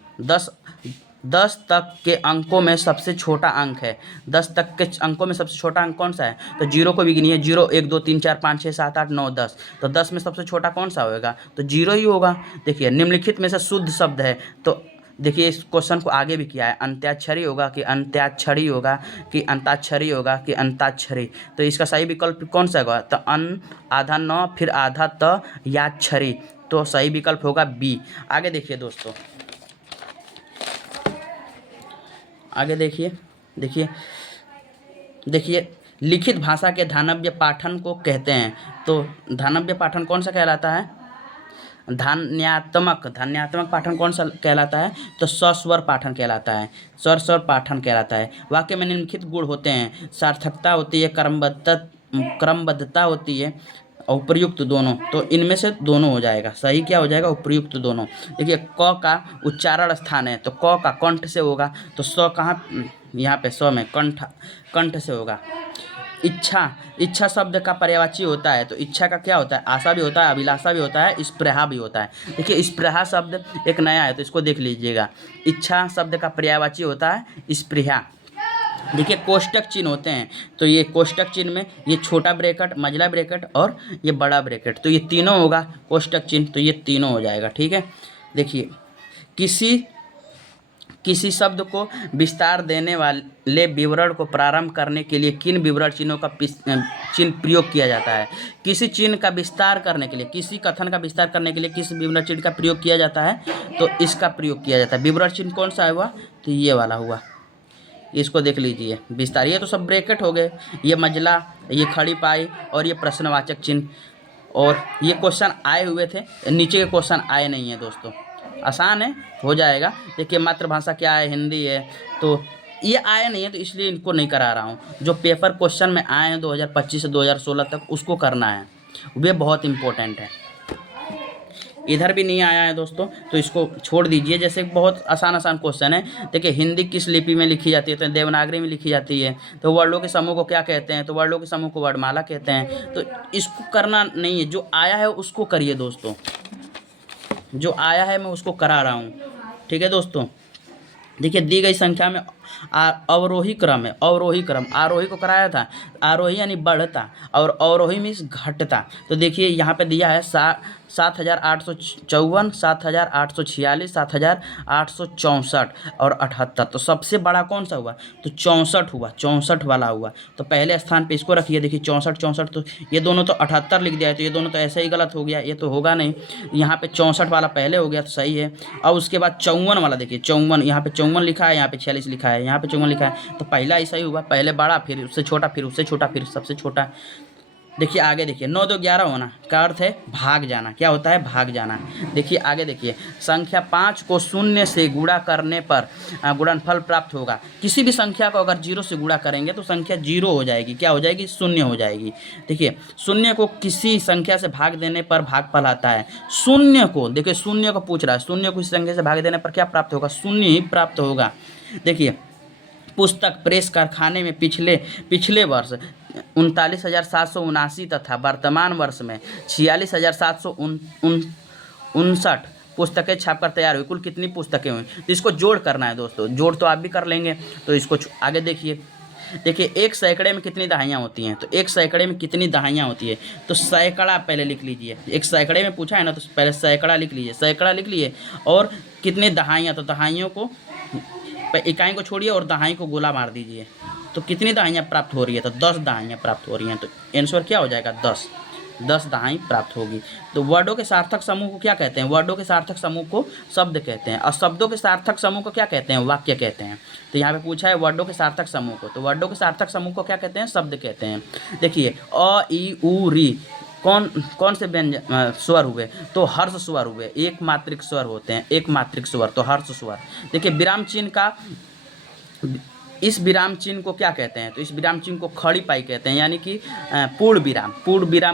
10 तक के अंकों में सबसे छोटा अंक है, 10 तक के अंकों में सबसे छोटा अंक कौन सा है, तो 0 को भी गिनिए, 0 1 2 3 4 5 6 7 8 9 10, तो 10 में सबसे छोटा कौन सा होगा, तो 0 ही होगा। देखिए निम्नलिखित में से शुद्ध शब्द है, तो देखिए इस क्वेश्चन को आगे भी किया है, अंत्याक्षरी होगा कि अंत्याक्षरी होगा कि अंताक्षरी होगा कि अंताक्षरी, तो इसका सही विकल्प कौन सा होगा, तो अन आधा न फिर आधा त याक्षरी, तो सही विकल्प होगा बी। आगे देखिए दोस्तों, आगे देखिए लिखित भाषा के धानव्य पाठन को कहते हैं, तो धानव्य पाठन कौन सा कहलाता है, धान्यात्मक पाठन कौन सा कहलाता है, तो सस्वर पाठन कहलाता है, स्वर पाठन कहलाता है। वाक्य में निम्नलिखित गुण होते हैं, सार्थकता होती है, क्रमबद्धता होती है, और उपयुक्त दोनों, तो इनमें से दोनों हो जाएगा, सही क्या हो जाएगा, उपयुक्त दोनों। देखिए क का उच्चारण स्थान है, तो क का कंठ से होगा, तो स कहाँ, यहाँ पे स में कंठ से होगा। इच्छा, इच्छा शब्द का पर्यायवाची होता है। तो इच्छा का क्या होता है? आशा भी होता है, अभिलाषा भी होता है, स्पृहा भी होता है। देखिए स्पृहा शब्द एक नया है तो इसको देख लीजिएगा। इच्छा शब्द का पर्यायवाची होता है स्पृहा। देखिए कोष्टक चिन्ह होते हैं, तो ये कोष्टक चिन्ह में ये छोटा ब्रैकेट, मझला ब्रैकेट और ये बड़ा ब्रैकेट, तो ये तीनों होगा कोष्टक चिन्ह, तो ये तीनों हो जाएगा। ठीक है, देखिए किसी किसी शब्द को विस्तार देने वाले विवरण को प्रारंभ करने के लिए किन विवरण चिन्हों का चिन्ह प्रयोग किया जाता है? किसी चिन्ह का विस्तार करने के लिए, किसी कथन का विस्तार करने के लिए किस विवरण चिन्ह का प्रयोग किया जाता है? तो इसका प्रयोग किया जाता है। विवरण चिन्ह कौन सा हुआ? तो ये वाला हुआ, इसको देख लीजिए विस्तार। ये तो सब ब्रैकेट हो गए, ये मजला, ये खड़ी पाई और ये प्रश्नवाचक चिन्ह। और ये क्वेश्चन आए हुए थे, नीचे के क्वेश्चन आए नहीं है दोस्तों, आसान है, हो जाएगा। देखिए मातृभाषा क्या है? हिंदी है, तो ये आए नहीं है तो इसलिए इनको नहीं करा रहा हूँ। जो पेपर क्वेश्चन में आए हैं 2025 से 2016 तक उसको करना है, वे बहुत इंपॉर्टेंट है। इधर भी नहीं आया है दोस्तों तो इसको छोड़ दीजिए। जैसे बहुत आसान आसान क्वेश्चन है, देखिए हिंदी किस लिपि में लिखी जाती है? तो देवनागरी में लिखी जाती है। तो वर्णों के समूह को क्या कहते हैं? तो वर्णों के समूह को वर्णमाला कहते हैं। तो इसको करना नहीं है, जो आया है उसको करिए दोस्तों, जो आया है मैं उसको करा रहा हूँ। ठीक है दोस्तों, देखिए दी गई संख्या में अवरोही क्रम है, अवरोही क्रम, आरोही को कराया था, आरोही यानी बढ़ता और अवरोही मीन्स घटता। तो देखिए यहाँ पे दिया है 7,854, 7,846, 7,864 और 78। तो सबसे बड़ा कौन सा हुआ? तो 64 हुआ, 64 वाला हुआ। तो पहले स्थान पे इसको रखिए। देखिए 64 64, तो ये दोनों तो 78 लिख दिया है, तो ये दोनों तो ऐसे ही गलत हो गया, ये तो होगा नहीं। यहाँ पे 64 वाला पहले हो गया तो सही है। अब उसके बाद 54 वाला देखिए, 54, यहाँ पे 54 लिखा है, यहाँ पे 46 लिखा है, यहाँ पे 54 लिखा है, तो पहला ही सही हुआ। पहले बड़ा, फिर उससे छोटा, फिर उससे छोटा, फिर सबसे छोटा। देखिए आगे देखिए 9 2 11 होना का अर्थ है भाग जाना। क्या होता है? भाग जाना। देखिए आगे देखिए, संख्या 5 को शून्य से गुणा करने पर गुणनफल प्राप्त होगा। किसी भी संख्या को अगर 0 से गुणा करेंगे तो संख्या 0 हो जाएगी। क्या हो जाएगी? शून्य हो जाएगी। देखिए शून्य को किसी संख्या से भाग देने पर भागफल आता है। शून्य को, देखिए शून्य को पूछ रहा है, शून्य को किसी संख्या से भाग देने पर क्या प्राप्त होगा? शून्य ही प्राप्त होगा। देखिए पुस्तक प्रेस कारखाने में पिछले वर्ष 39,779 तथा वर्तमान वर्ष में 46,759 पुस्तकें छापकर तैयार हुई। कुल कितनी पुस्तकें हुई? तो इसको जोड़ करना है दोस्तों, जोड़ तो आप भी कर लेंगे। तो इसको आगे देखिए, देखिए एक सैकड़े में कितनी दहाइयाँ होती हैं? तो एक सैकड़े में कितनी दहाइयाँ होती है? तो सैकड़ा पहले लिख लीजिए। एक सैकड़े में पूछा है ना, तो पहले सैकड़ा लिख लीजिए, सैकड़ा लिख लिए। और कितनी दहाइयाँ? तो दहाइयों को, इकाई को छोड़िए और दहाई को गोला मार दीजिए। तो कितनी दहाइयाँ प्राप्त हो रही है? तो 10 दहाइयाँ प्राप्त हो रही हैं। तो आंसर क्या हो जाएगा? 10 दहाई प्राप्त होगी। तो वर्डों के सार्थक समूह को क्या कहते हैं? वर्डों के सार्थक समूह को शब्द कहते हैं, और शब्दों के सार्थक समूह को क्या कहते हैं? वाक्य कहते हैं। तो यहाँ पे पूछा है वर्डों के सार्थक समूह को, तो वर्डों के सार्थक समूह को क्या कहते हैं? शब्द कहते हैं। देखिए अ ई उ री कौन से व्यंजन स्वर हुए? तो हर्ष स्वर हुए, एक मात्रिक स्वर होते हैं, एक मात्रिक स्वर, तो हर्ष स्वर। देखिए विराम चिन्ह का, इस विराम चिन्ह को क्या कहते हैं? तो इस विराम चिन्ह को खड़ी पाई कहते हैं, यानी कि पूर्ण विराम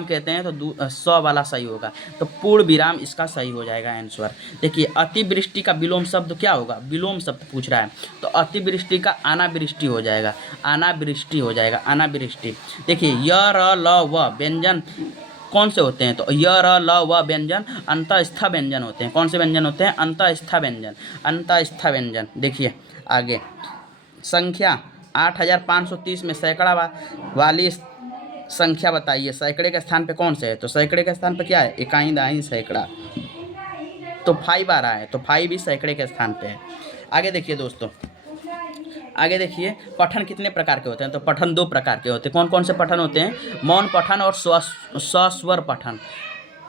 कहते हैं। तो 100 वाला सही होगा, तो पूर्ण विराम इसका सही हो जाएगा आंसर। देखिए अतिवृष्टि का विलोम शब्द क्या होगा? विलोम शब्द पूछ रहा है, तो अतिवृष्टि का अनावृष्टि हो जाएगा, अनावृष्टि हो जाएगा, अनावृष्टि। देखिए य र ल व व्यंजन कौन से होते हैं? तो य र ल व व्यंजन अंतःस्थ व्यंजन होते हैं। कौन से व्यंजन होते हैं? अंतःस्थ व्यंजन, अंतःस्थ व्यंजन। देखिए आगे संख्या 8,530 में सैकड़ा वाली संख्या बताइए। सैकड़े के स्थान पे कौन से है? तो सैकड़े के स्थान पे क्या है? इकाई दाई सैकड़ा, तो 5 आ रहा है, तो 5 भी सैकड़े के स्थान पे है। आगे देखिए दोस्तों, आगे देखिए पठन कितने प्रकार के होते हैं? तो पठन 2 प्रकार के होते हैं। कौन कौन से पठन होते हैं? मौन पठन और सस्वर पठन।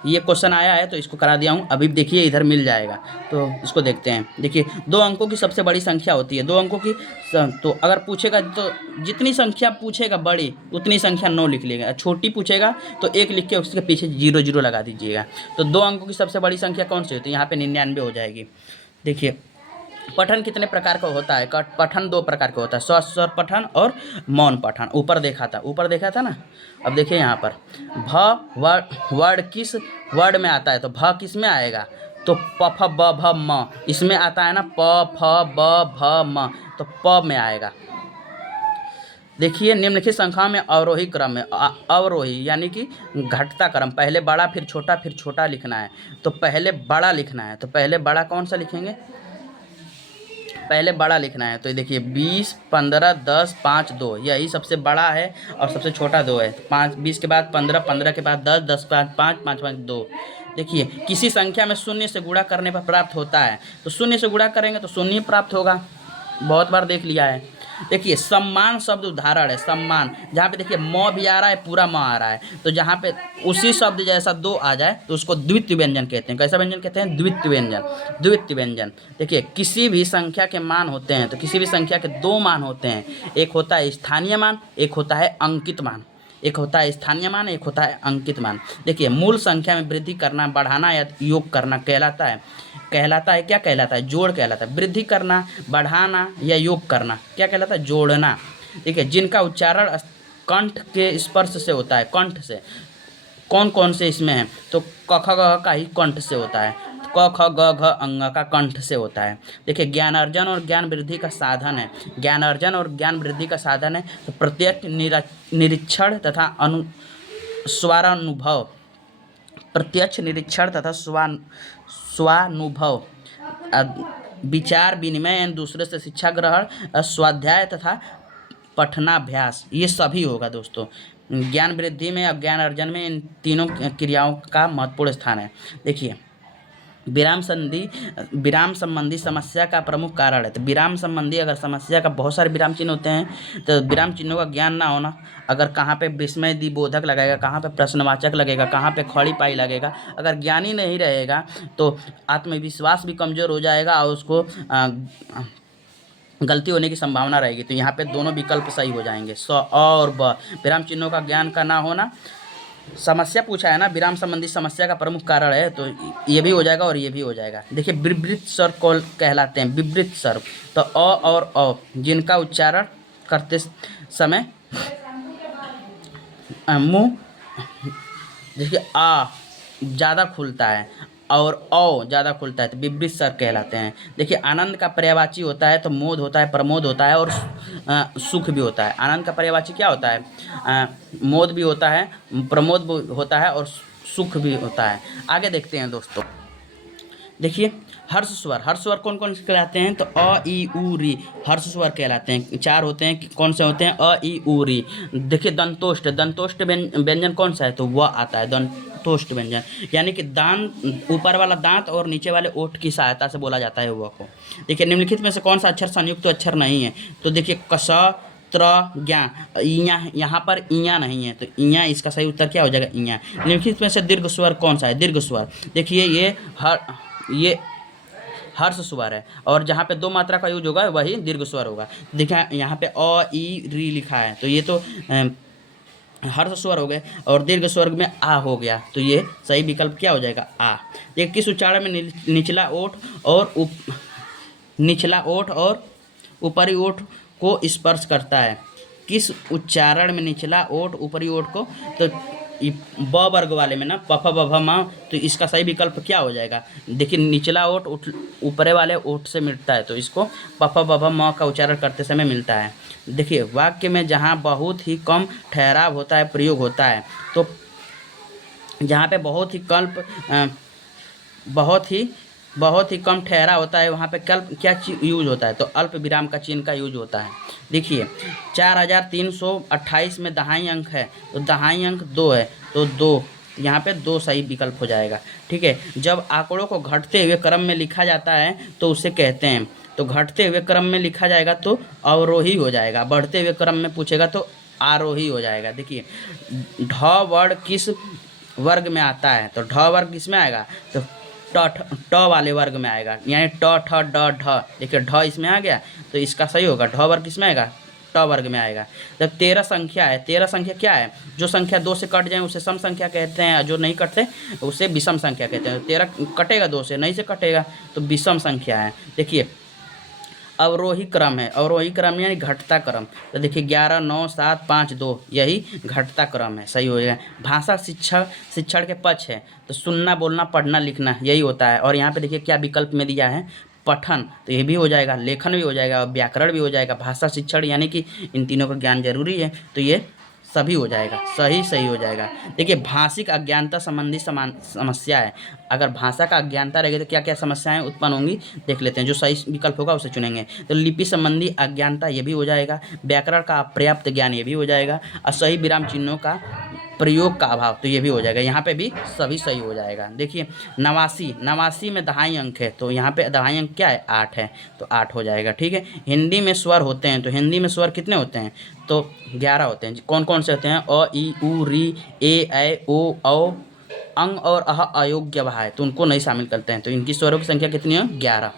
ये क्वेश्चन आया है तो इसको करा दिया हूँ। अभी देखिए इधर मिल जाएगा, तो इसको देखते हैं। देखिए 2 अंकों की सबसे बड़ी संख्या होती है, 2 अंकों की, तो अगर पूछेगा तो जितनी संख्या पूछेगा बड़ी उतनी संख्या 9 लिख लेगा, छोटी पूछेगा तो 1 लिख के उसके पीछे 0 0 लगा दीजिएगा। तो 2 अंकों की सबसे बड़ी संख्या कौन सी होती है? यहाँ पे 99 हो जाएगी। देखिए पठन कितने प्रकार का होता है? पठन 2 प्रकार का होता है, स्वर पठन और मौन पठन। ऊपर देखा था ना। अब देखिए यहाँ पर वर्ड किस वर्ड में आता है? तो भ किस में आएगा? तो प फ ब भ म, इसमें आता है ना, प फ ब भ म, तो प में आएगा। देखिए निम्नलिखित संख्याओं में अवरोही क्रम है। अवरोही यानी कि घटता क्रम, पहले बड़ा फिर छोटा लिखना है। तो पहले बड़ा लिखना है, तो पहले बड़ा कौन सा लिखेंगे? पहले बड़ा लिखना है। तो देखिए 20, 15, 10, 5, 2 यही सबसे बड़ा है और सबसे छोटा 2 है। 5, 20 के बाद 15, 15 के बाद 10, 10 के बाद 5, 5 5 2। देखिए किसी संख्या में शून्य से गुणा करने पर प्राप्त होता है, तो शून्य से गुणा करेंगे तो शून्य प्राप्त होगा, बहुत बार देख लिया है। देखिए सम्मान शब्द उदाहरण है। सम्मान जहाँ पे देखिए म भी आ रहा है, पूरा म आ रहा है, तो जहाँ पे उसी शब्द जैसा दो आ जाए तो उसको द्वितीय व्यंजन कहते हैं। कैसा व्यंजन कहते हैं? द्वितीय व्यंजन। द्वितीय व्यंजन देखिए किसी भी संख्या के मान होते हैं, तो किसी भी संख्या के दो मान होते हैं। एक होता है स्थानीय मान, एक होता है अंकित मान। एक होता है स्थानीय मान, एक होता है अंकित मान। देखिए मूल संख्या में वृद्धि करना, बढ़ाना या योग करना कहलाता है क्या कहलाता है? जोड़ कहलाता है। वृद्धि करना, बढ़ाना या योग करना क्या कहलाता है? जोड़ना। देखिए जिनका उच्चारण कंठ के स्पर्श से होता है। कंठ से कौन कौन से इसमें है? तो क ख ग का ही कंठ से होता है। क ख ग घ अंग का कंठ से होता है। देखिए ज्ञान अर्जन और ज्ञान वृद्धि का साधन है। ज्ञान अर्जन और ज्ञान वृद्धि का साधन है तो प्रत्यक्ष निरीक्षण तथा स्वानुभव। प्रत्यक्ष निरीक्षण तथा स्वानुभव, विचार विनिमय यानी दूसरे से शिक्षा ग्रहण, स्वाध्याय तथा पठनाभ्यास, ये सभी होगा दोस्तों। ज्ञान वृद्धि में और ज्ञान अर्जन में इन तीनों क्रियाओं का महत्वपूर्ण स्थान है। देखिए विराम संबंधी समस्या का प्रमुख कारण है। तो विराम संबंधी अगर समस्या का बहुत सारे विराम चिन्ह होते हैं, तो विराम चिन्हों का ज्ञान ना होना, अगर कहाँ पे विस्मय दिबोधक लगेगा, कहाँ पे प्रश्नवाचक लगेगा, कहाँ पे खड़ी पाई लगेगा, अगर ज्ञान ही नहीं रहेगा तो आत्मविश्वास भी कमज़ोर हो जाएगा और उसको गलती होने की संभावना रहेगी। तो यहाँ पे दोनों विकल्प सही हो जाएंगे, स और ब। विराम चिन्हों का ज्ञान का ना होना, समस्या पूछा है ना, विराम संबंधी समस्या का प्रमुख कारण है, तो ये भी हो जाएगा और ये भी हो जाएगा। देखिए विवृत स्वर कौन कहलाते हैं? विवृत स्वर तो और जिनका उच्चारण करते समय मुंह देखिए आ ज़्यादा खुलता है और औ ज़्यादा खुलता है, तो विवृत स्वर कहलाते हैं। देखिए आनंद का पर्यायवाची होता है तो मोद होता है, प्रमोद होता है और सुख भी होता है। आनंद का पर्यायवाची क्या होता है? मोद भी होता है, प्रमोद भी होता है और सुख भी होता है। आगे देखते हैं दोस्तों। देखिए हर्ष स्वर कौन कौन से कहलाते हैं? तो अ ई उ री हर्ष स्वर कहलाते हैं। चार होते हैं, कौन से होते हैं? अ ई उ री। देखिए दंतोष्ट व्यंजन कौन सा है? तो वह आता है दंतोष्ट व्यंजन, यानी कि दांत, ऊपर वाला दांत और नीचे वाले ओठ की सहायता से बोला जाता है वह को। देखिए निम्नलिखित में से कौन सा अक्षर संयुक्त अक्षर नहीं है? तो देखिए कस त्र ज्ञा, यहाँ पर इया नहीं है, तो इया इसका सही उत्तर क्या हो जाएगा? इया। निम्नलिखित में से दीर्घ स्वर कौन सा है? दीर्घ स्वर देखिए ये हर्ष स्वर है, और जहाँ पे दो मात्रा का यूज होगा वही दीर्घ स्वर होगा। देखिए यहाँ पे अ ई री लिखा है, तो ये तो हर्ष स्वर हो गए, और दीर्घ स्वर में आ हो गया, तो ये सही विकल्प क्या हो जाएगा? आ। ये किस उच्चारण में निचला ओठ और ऊपरी ओठ को स्पर्श करता है? किस उच्चारण में निचला ओठ ऊपरी ओठ को? तो ब वर्ग वाले में ना, प फ ब भ म, तो इसका सही विकल्प क्या हो जाएगा? देखिए निचला ओठ ऊपरे वाले ओठ से मिलता है, तो इसको प फ ब भ म का उच्चारण करते समय मिलता है। देखिए वाक्य में जहाँ बहुत ही कम ठहराव होता है, प्रयोग होता है, तो जहाँ पे बहुत ही कम ठहरा होता है, वहाँ पे कल्प क्या यूज होता है? तो अल्प विराम का चिन्ह का यूज होता है। देखिए 4328 में दहाई अंक है, तो दहाई अंक 2 है, तो 2 यहाँ पे 2 सही विकल्प हो जाएगा। ठीक है, जब आंकड़ों को घटते हुए क्रम में लिखा जाता है तो उसे कहते हैं, तो घटते हुए क्रम में लिखा जाएगा तो अवरोही हो जाएगा, बढ़ते हुए क्रम में पूछेगा तो आरोही हो जाएगा। देखिए ढ वर्ण किस वर्ग में आता है? तो ढ वर्ग किस में आएगा? तो ट वाले वर्ग में आएगा, यानी ट ठ ड ढ। देखिए ढ इसमें आ गया, तो इसका सही होगा, ढ वर्ग किस में आएगा? ट वर्ग में आएगा। जब 13 संख्या है, 13 संख्या क्या है? जो संख्या 2 से कट जाए उसे सम संख्या कहते हैं, जो नहीं कटते उसे विषम संख्या कहते हैं। 13 कटेगा 2 से, नहीं से कटेगा तो विषम संख्या है। देखिए अवरोही क्रम है, अवरोही क्रम यानी घटता क्रम, तो देखिए 11 9 7 5 2 यही घटता क्रम है, सही हो जाएगा। भाषा शिक्षण के पक्ष है, तो सुनना बोलना पढ़ना लिखना यही होता है। और यहाँ पे देखिए क्या विकल्प में दिया है? पठन तो ये भी हो जाएगा, लेखन भी हो जाएगा और व्याकरण भी हो जाएगा, भाषा शिक्षण यानी कि इन तीनों का ज्ञान जरूरी है, तो ये सभी हो जाएगा, सही सही हो जाएगा। देखिए भाषिक अज्ञानता संबंधी समान समस्या है। अगर भाषा का अज्ञानता रहेगी तो क्या क्या समस्याएं उत्पन्न होंगी देख लेते हैं। जो सही विकल्प होगा उसे चुनेंगे। तो लिपि संबंधी अज्ञानता ये भी हो जाएगा, व्याकरण का अपर्याप्त ज्ञान ये भी हो जाएगा, और सही विराम चिन्हों का प्रयोग का अभाव तो ये भी हो जाएगा। यहाँ पे भी सभी सही हो जाएगा। देखिए 89 में दहाई अंक है, तो यहाँ पे दहाई अंक क्या है 8 है, तो 8 हो जाएगा। ठीक है। हिंदी में स्वर होते हैं, तो हिंदी में स्वर कितने होते हैं, तो 11 होते हैं। कौन कौन से होते हैं, अ ई उ री ए ऐ ओ औ अंग और अह अयोग्य वह है, तो उनको नहीं शामिल करते हैं। तो इनकी स्वरों की संख्या कितनी है 11।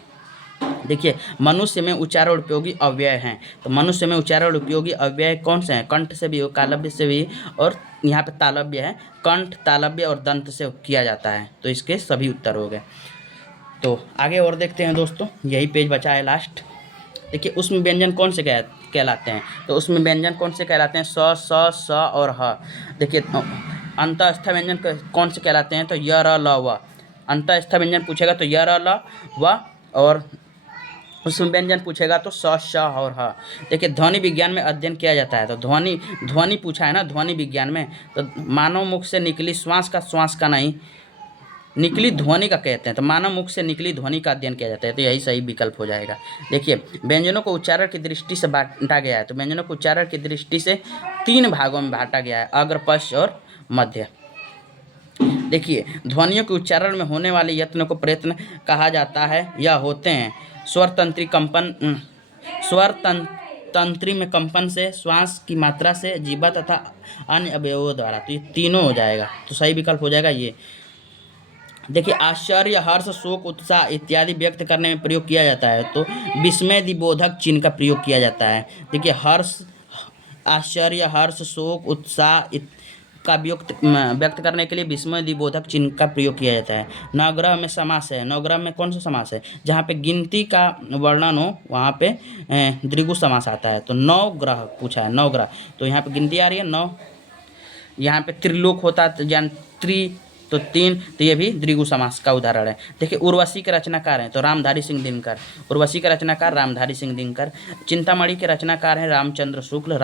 देखिए मनुष्य में उच्चारण उपयोगी अव्यय हैं, तो मनुष्य में उच्चारण उपयोगी अव्यय कौन से हैं, कंठ से भी हो, कालव्य से भी, और यहाँ पे तालव्य है, कंठ तालव्य और दंत से किया जाता है। तो इसके सभी उत्तर हो गए। तो आगे और देखते हैं दोस्तों, यही पेज बचा है लास्ट। देखिए उसमें व्यंजन कौन से कहलाते हैं, तो उसमें व्यंजन कौन से कहलाते हैं, स और ह। देखिए अंतःस्थ व्यंजन कौन से कहलाते हैं, तो य र ल व। अंतःस्थ व्यंजन पूछेगा तो य र ल व, और उसमें व्यंजन पूछेगा तो स श और ह। देखिए ध्वनि विज्ञान में अध्ययन किया जाता है, तो ध्वनि पूछा है ना ध्वनि विज्ञान में, तो मानव मुख से निकली श्वास का नहीं, निकली ध्वनि का कहते हैं, तो मानव मुख से निकली ध्वनि का अध्ययन किया जाता है, तो यही सही विकल्प हो जाएगा। देखिए व्यंजनों को उच्चारण की दृष्टि से बांटा गया है, तो व्यंजनों को उच्चारण की दृष्टि से 3 भागों में बांटा गया है, अग्र पश्च और मध्य। देखिए ध्वनियों के उच्चारण में होने वाले यत्न को प्रयत्न कहा जाता है, यह होते हैं स्वर तंत्री कंपन, तंत्री में कंपन से, श्वास की मात्रा से, जीवा तथा अन्य अवयवों द्वारा, तो ये तीनों हो जाएगा, तो सही विकल्प हो जाएगा ये। देखिए आश्चर्य हर्ष शोक उत्साह इत्यादि व्यक्त करने में प्रयोग किया जाता है, तो विस्मय दिबोधक चिन्ह का प्रयोग किया जाता है। देखिए हर्ष आश्चर्य हर्ष शोक उत्साह का व्यक्त करने के लिए विस्मय दिबोधक चिन्ह का प्रयोग किया जाता है। नवग्रह में समास है, नवग्रह में कौन सा समास है, जहाँ पे गिनती का वर्णन हो वहाँ पे द्विगु समास आता है, तो नवग्रह पूछा है, नवग्रह, तो यहाँ पे गिनती आ रही है 9। यहाँ पे त्रिलोक होता है, ज्ञान तो 3, तो ये भी द्विगु समास का उदाहरण है। देखिए उर्वशी के रचनाकार हैं, तो रामधारी सिंह दिनकर, उर्वशी के रचनाकार रामधारी सिंह दिनकर। चिंतामणि के रचनाकार हैं रामचंद्र शुक्ल।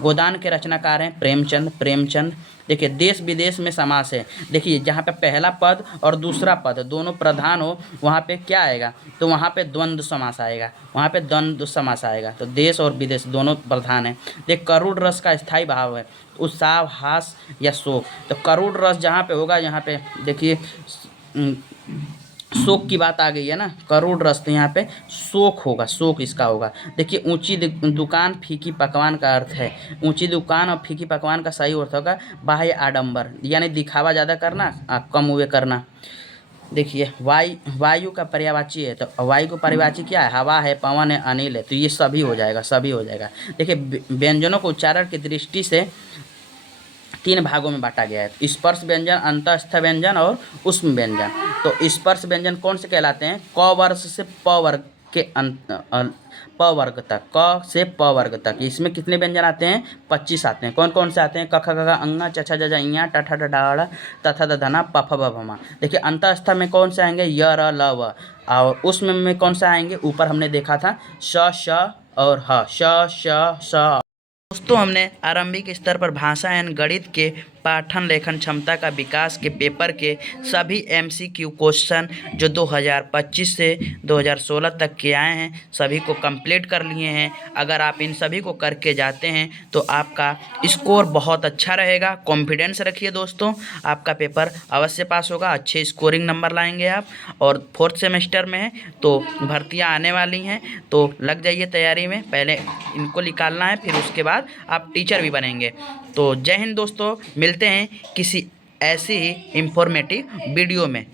गोदान के रचनाकार हैं प्रेमचंद। देखिए देश विदेश में समास है, देखिए जहाँ पे पहला पद और दूसरा पद दोनों प्रधान हो वहाँ पे क्या आएगा, तो वहाँ पे द्वंद्व समास आएगा, वहाँ पे द्वंद्व समास आएगा, तो देश और विदेश दोनों प्रधान है। देख करुण रस का स्थायी भाव है, उत्साह हास या शोक, तो करुण रस जहाँ पे होगा, यहाँ पे देखिए शोक की बात आ गई है ना, करुण रस, तो यहाँ पे शोक होगा, शोक इसका होगा। देखिए ऊंची दुकान फीकी पकवान का अर्थ है, ऊंची दुकान और फीकी पकवान का सही अर्थ होगा बाह्य आडंबर, यानी दिखावा ज़्यादा करना, कम हुए करना। देखिए वायु का पर्यायवाची है, तो वायु का पर्यायवाची क्या है, हवा है, पवन है, अनिल है, तो ये सभी हो जाएगा, सभी हो जाएगा। देखिए व्यंजनों को उच्चारण की दृष्टि से 3 भागों में बांटा गया है, स्पर्श व्यंजन, अंतःस्थ व्यंजन और ऊष्म व्यंजन। तो स्पर्श व्यंजन कौन से कहलाते हैं, क वर्ग से प वर्ग के प वर्ग तक, क से प वर्ग तक। इसमें कितने व्यंजन आते हैं, 25 आते हैं। कौन कौन से आते हैं, क ख ग घ अंगा च छ ज झ इया ट ठ ड ढ त थ द ध न प फ ब भ म। देखिए अंतःस्थ में कौन से आएंगे, य र ल व, और उसमें में कौन से आएंगे, ऊपर हमने देखा था श श और ह, श श स। दोस्तों हमने आरंभिक स्तर पर भाषा एवं गणित के पाठन लेखन क्षमता का विकास के पेपर के सभी एमसीक्यू क्वेश्चन जो 2025 से 2016 तक के आए हैं सभी को कंप्लीट कर लिए हैं। अगर आप इन सभी को करके जाते हैं तो आपका स्कोर बहुत अच्छा रहेगा। कॉन्फिडेंस रखिए दोस्तों, आपका पेपर अवश्य पास होगा, अच्छे स्कोरिंग नंबर लाएंगे आप। और 4th सेमेस्टर में है तो भर्तियां आने वाली हैं, तो लग जाइए तैयारी में। पहले इनको निकालना है, फिर उसके बाद आप टीचर भी बनेंगे। तो जय हिंद दोस्तों, मिलते हैं किसी ऐसी ही इंफॉर्मेटिव वीडियो में।